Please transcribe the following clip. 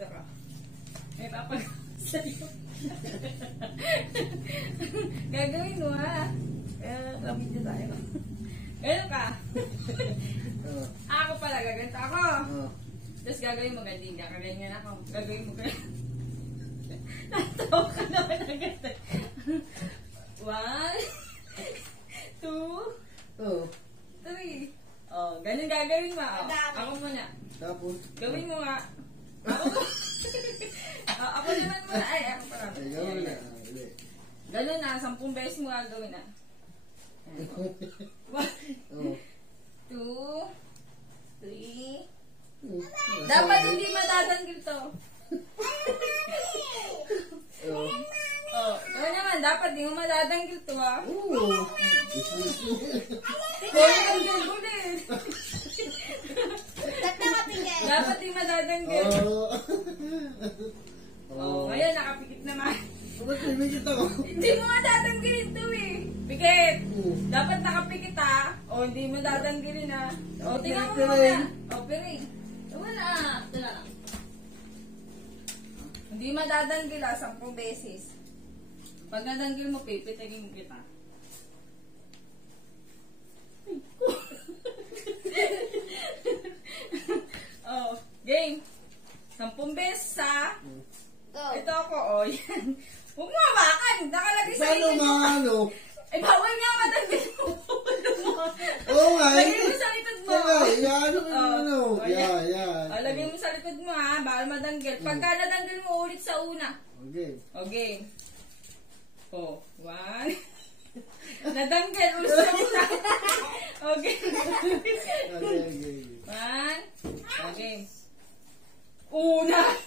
Tara. May papag sa'yo. Gagawin mo ha. Video tayo. Ganun ka. Ako pala, gaganto ako. Tapos gagawin mo ganyan ka. Kaganyan ako. Gagawin mo ganyan. Natawa ka naman agad. 1, 2, 3. Oh, ganun gagawin mo. Oh, ako muna. Tapos? Gawin mo nga. Ako naman muna. Ay, ako pala. Ay, gawin na. Ganun na, 10 beses mo gagawin na. 1, 2, 3. Dapat hindi matatanggil to. Oh, ito naman, dapat hindi mo matatanggil to ha. Tanggil ulit. Dapat hindi matatanggil. Oh, ngayon nakapikit naman. Bakit pinigit ako? Hindi mo matatanggilin to eh. Pikit. Dapat nakapikit ha. O, hindi mo tatanggilin ha. O, tingnan mo muna. O, piring. Wala. Ito na lang. Hindi matatanggil ha, 10 beses. Pag natanggil mo, pipitikin mo kita. Oh, game. 10 beses ha. Ito ako, oh, yan. Huwag mo hawakan. Nakalagay sa likod mo. Paano Eh, bawal nga matanggal mo. Oo nga. Lagay mo sa likod mo. Yan, ano. Yan. Lagay mo sa likod mo ha, bawal matanggal. Pagka natanggal mo ulit sa una. Okay. Okay. Oh, 1. Natanggal ulit sa una. Okay. Okay. 1. Okay. Una.